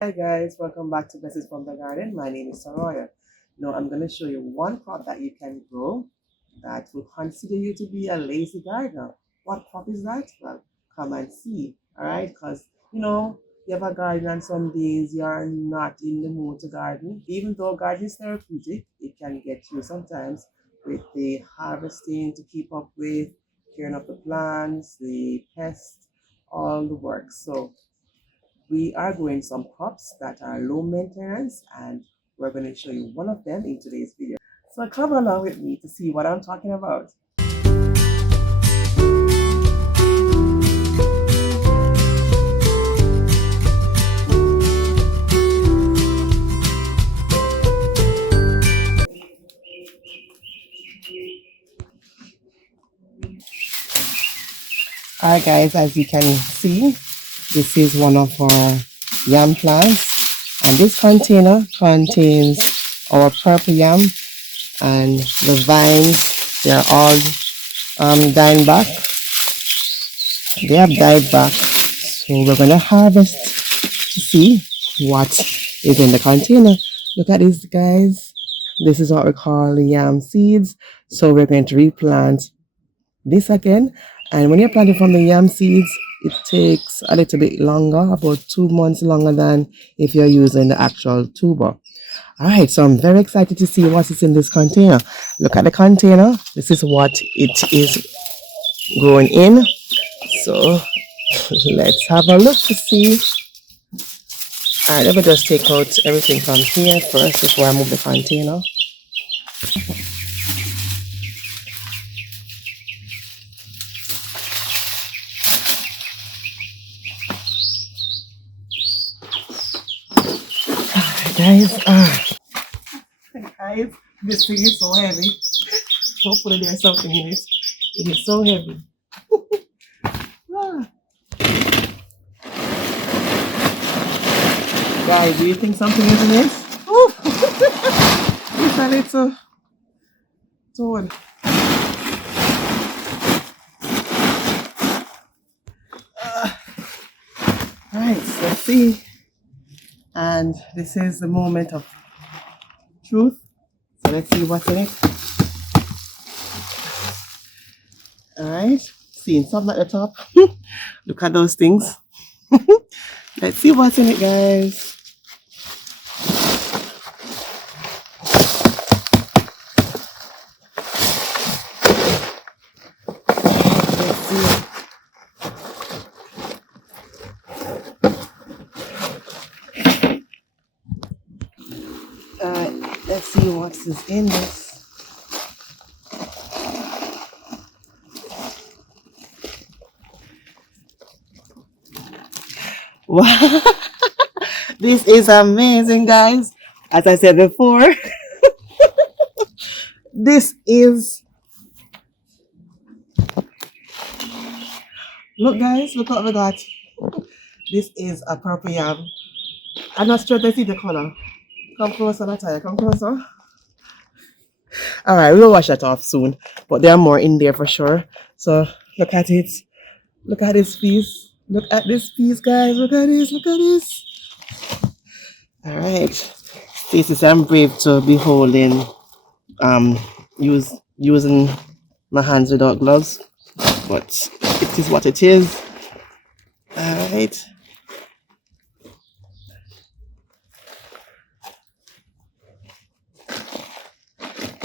Hi guys, welcome back to Blessings from the Garden. My name is Saroya. Now I'm going to show you one crop that you can grow that will consider you to be a lazy gardener. What crop is that? Well, come and see. All right, because you have a garden and some days you are not in the mood to garden. Even though gardening is therapeutic, it can get you sometimes with the harvesting to keep up with, caring of the plants, the pests, all the work. So we are growing some crops that are low maintenance, and we're going to show you one of them in today's video. So come along with me to see what I'm talking about. Alright guys, as you can see, this is one of our yam plants, and this container contains our purple yam, and the vines, they're all dying back. They have died back, so we're going to harvest to see what is in the container. Look at this, guys. This is what we call the yam seeds. So we're going to replant this again. And when you're planting from the yam seeds, it takes a little bit longer, about 2 months longer than if you're using the actual tuber. All right, so I'm very excited to see what is in this container. Look at the container. This is what it is growing in. So let's have a look to see. All right, let me just take out everything from here first before I move the container. Guys, this thing is so heavy. Hopefully there's something in it. It is so heavy. Guys, do you think something is in it? It's a little toad. Right, let's see. And this is the moment of truth. So let's see what's in it. Alright, seeing something at the top. Look at those things. Let's see what's in it, guys. Let's see. Alright, let's see what is in this. Wow, this is amazing, guys. As I said before, this is, look guys, look what we got. This is a purple yam. I'm not sure to see the color. Come closer, Natalia, come closer. Alright, we'll wash that off soon, but there are more in there for sure. So look at it. Look at this piece. Look at this piece, guys. Look at this. Look at this. Alright. Stacey, I'm brave to be holding using my hands without gloves, but it is what it is. Alright.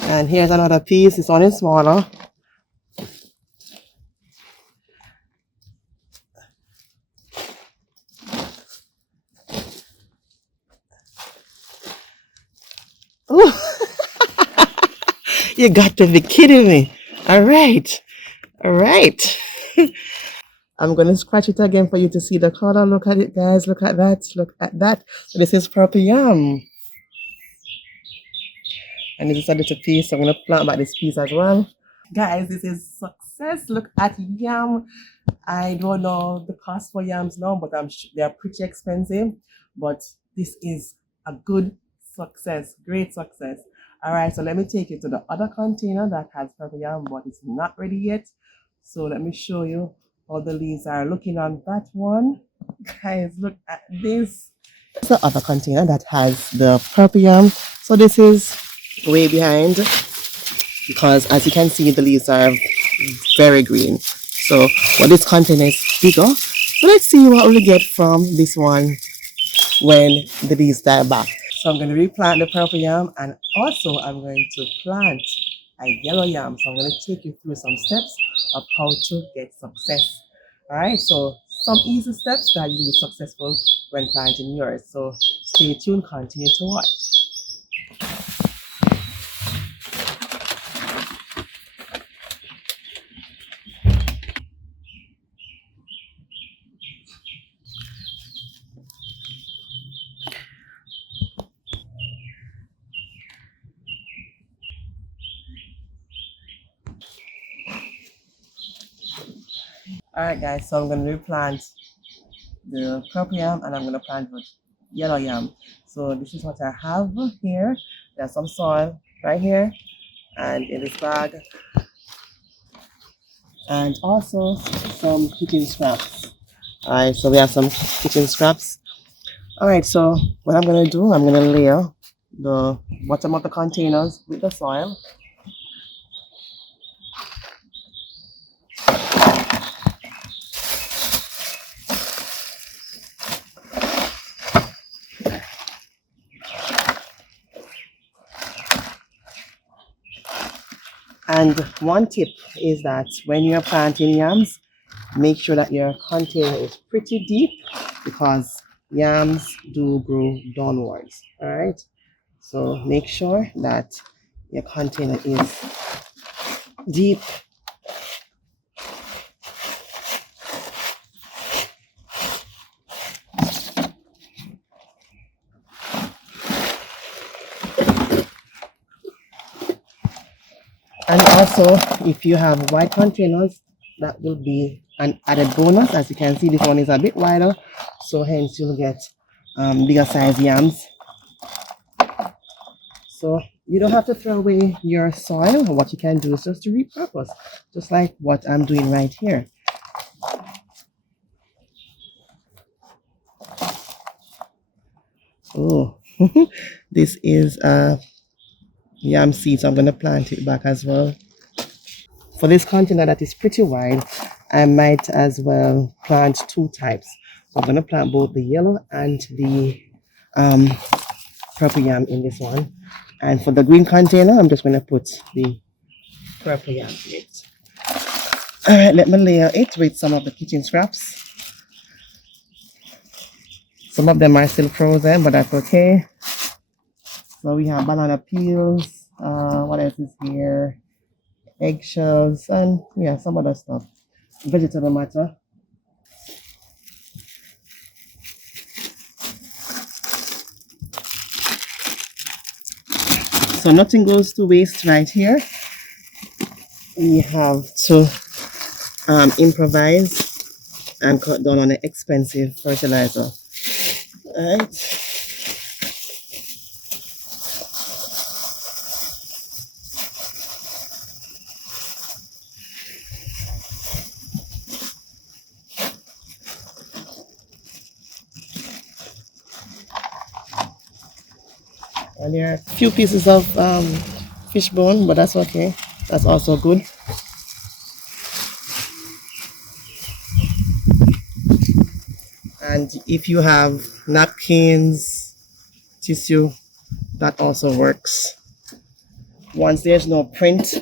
And here's another piece. It's only smaller. Ooh. You got to be kidding me. Alright. Alright. I'm going to scratch it again for you to see the color. Look at it, guys. Look at that. Look at that. This is purple yam. And this is a little piece. So I'm going to plant back this piece as well. Guys, this is success. Look at yam. I don't know the cost for yams now, but I'm sure they are pretty expensive. But this is a good success. Great success. All right, so let me take you to the other container that has purple yam, but it's not ready yet. So let me show you how the leaves are looking on that one. Guys, look at this. the other container that has the purple yam. So this is way behind because as you can see the leaves are very green. So what this container is bigger. So let's see what we'll get from this one when the leaves die back. So I'm going to replant the purple yam and also I'm going to plant a yellow yam. So I'm going to take you through some steps of how to get success. All right, so some easy steps that you will be successful when planting yours. So stay tuned, continue to watch. All right, guys, so I'm going to replant the purple yam and I'm going to plant with yellow yam. So this is what I have here. There's some soil right here and in this bag, and also some kitchen scraps. All right, so we have some kitchen scraps. All right, so what I'm going to do, I'm going to layer the bottom of the containers with the soil. And one tip is that when you're planting yams, make sure that your container is pretty deep because yams do grow downwards. All right, so make sure that your container is deep. And also, if you have wide containers, that will be an added bonus. As you can see, this one is a bit wider, so hence you'll get bigger size yams. So you don't have to throw away your soil. What you can do is just to repurpose, just like what I'm doing right here. Oh, this is yam seed, so I'm going to plant it back as well. For this container that is pretty wide, I might as well plant two types. So I'm going to plant both the yellow and the um, purple yam in this one. And for the green container, I'm just going to put the purple yam in it. All right, let me layer it with some of the kitchen scraps. Some of them are still frozen, but that's okay. So we have banana peels. What else is here? Eggshells and yeah, some other stuff. Vegetable matter. So nothing goes to waste right here. We have to improvise and cut down on the expensive fertilizer. All right. And there are a few pieces of fish bone, but that's okay. That's also good. And if you have napkins, tissue, that also works. Once there's no print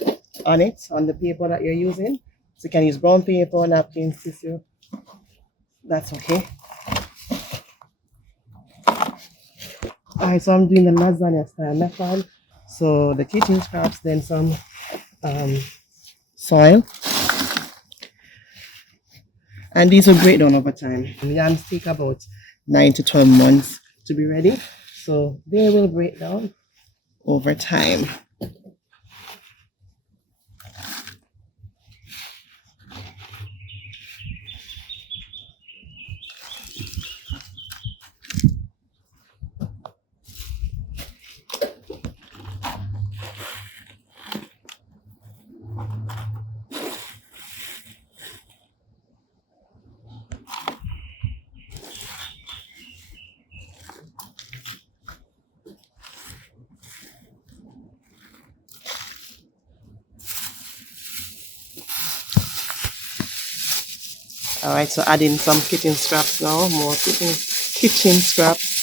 on it, on the paper that you're using, so you can use brown paper, napkins, tissue, that's okay. Alright, so I'm doing the lasagna style method. So the kitchen scraps, then some soil. And these will break down over time. Yams take about 9 to 12 months to be ready. So they will break down over time. All right, so add in some kitchen scraps now, more kitchen scraps.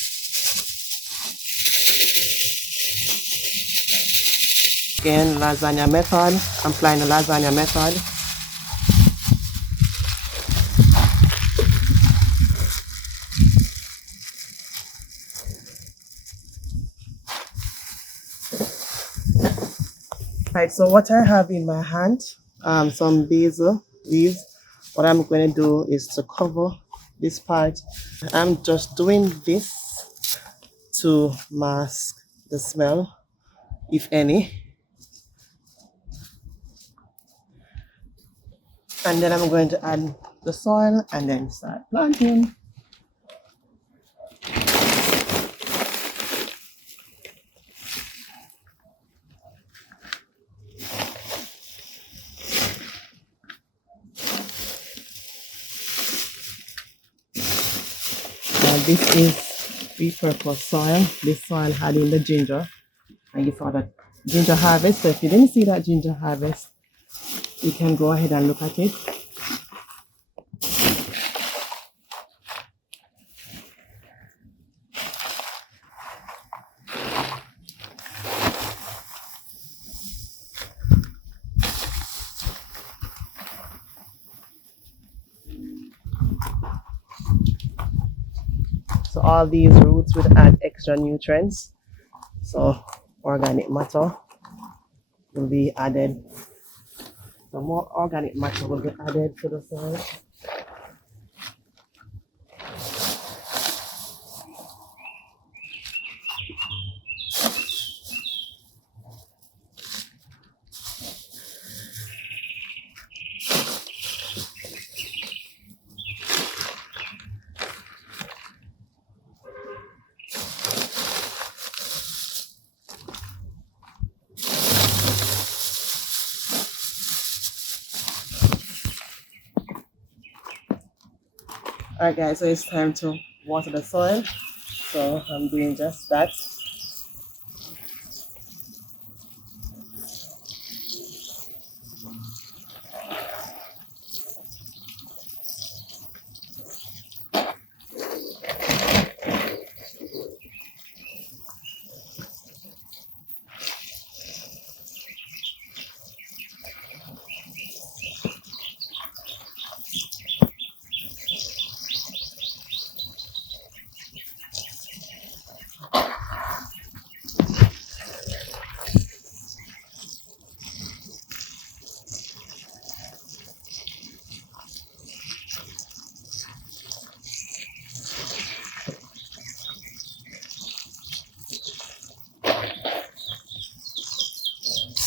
Again, lasagna method. I'm applying the lasagna method. Right, so what I have in my hand, some basil leaves. What I'm going to do is to cover this part. I'm just doing this to mask the smell, if any. And then I'm going to add the soil and then start planting. Now this is repurposed soil. This soil had in the ginger, and you saw that ginger harvest. So if you didn't see that ginger harvest, you can go ahead and look at it. So all these roots would add extra nutrients. So organic matter will be added. So more organic matter will be added to the soil. Alright guys, so it's time to water the soil. So I'm doing just that.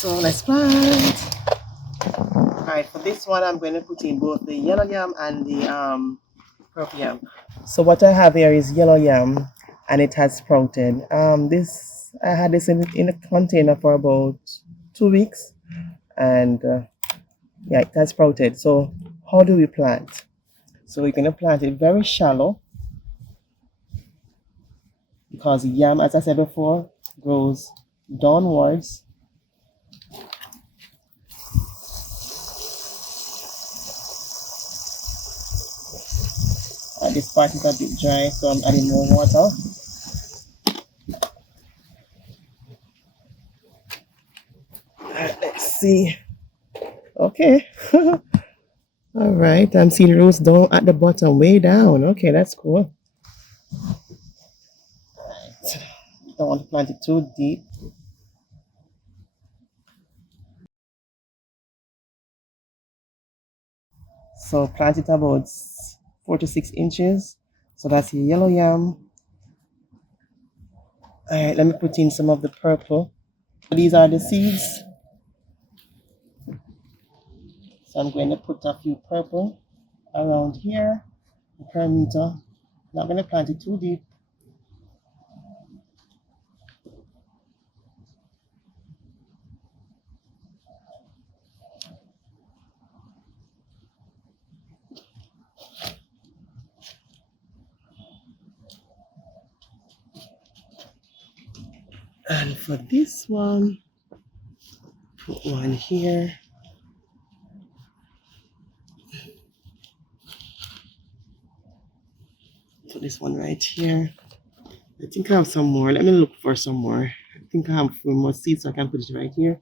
So let's plant. Alright, for this one I'm going to put in both the yellow yam and the purple yam. So what I have here is yellow yam and it has sprouted. I had this in a container for about 2 weeks and yeah, it has sprouted. So how do we plant? So we're going to plant it very shallow because yam, as I said before, grows downwards. This part is a bit dry, so I'm adding more water. Let's see. Okay. All right. I'm seeing roots down at the bottom, way down. Okay, that's cool. Right. Don't want to plant it too deep. So plant it about 4 to 6 inches. So that's yellow yam. All right, let me put in some of the purple. These are the seeds. So I'm going to put a few purple around here per meter. Not going to plant it too deep. And for this one, put one here. this one right here. I think I have some more. Let me look for some more. I think I have a few more seeds, so I can put it right here.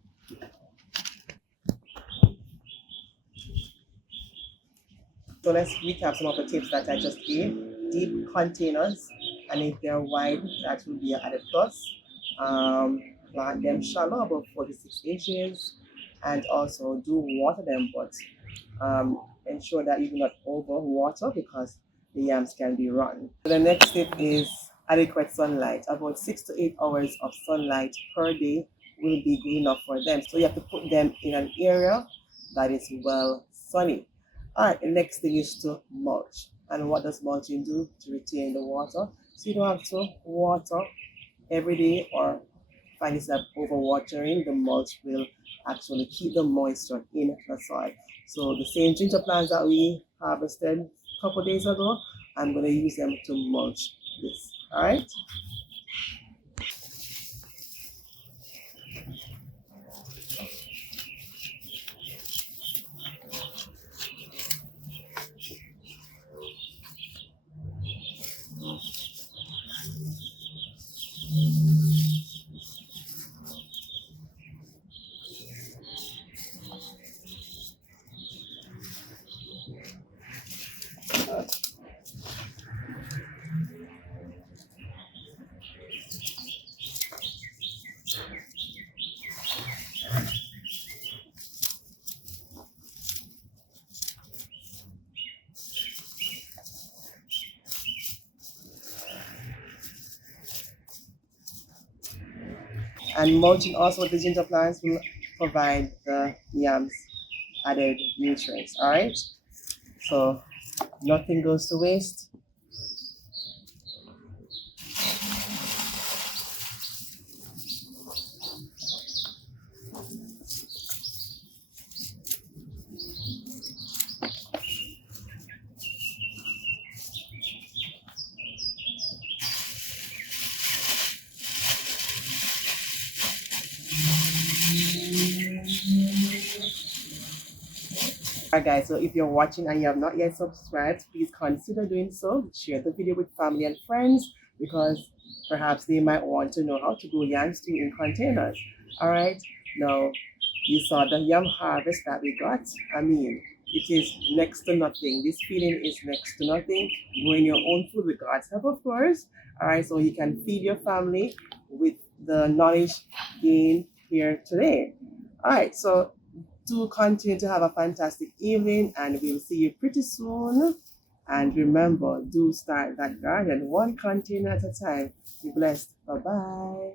So let's recap some of the tips that I just gave. Deep containers, and if they're wide, that will be an added plus. Plant them shallow, about 4 to 6 inches, and also do water them, but ensure that you do not overwater because the yams can be rotten. So the next tip is adequate sunlight. About 6 to 8 hours of sunlight per day will be good enough for them. So you have to put them in an area that is well sunny. All right, the next thing is to mulch. And what does mulching do? To retain the water. So you don't have to water every day or find yourself overwatering. The mulch will actually keep the moisture in the soil. So the same ginger plants that we harvested a couple days ago, I'm going to use them to mulch this. All right. And mulching also with the ginger plants will provide the yams added nutrients. All right. So nothing goes to waste. Alright guys, so if you're watching and you have not yet subscribed, please consider doing so. Share the video with family and friends because perhaps they might want to know how to grow yams too in containers. Alright, now you saw the yam harvest that we got. I mean, it is next to nothing. This feeling is next to nothing. Growing your own food with God's help, of course. Alright, so you can feed your family with the knowledge gained here today. Alright, so do continue to have a fantastic evening and we'll see you pretty soon. And remember, do start that garden one container at a time. Be blessed. Bye-bye.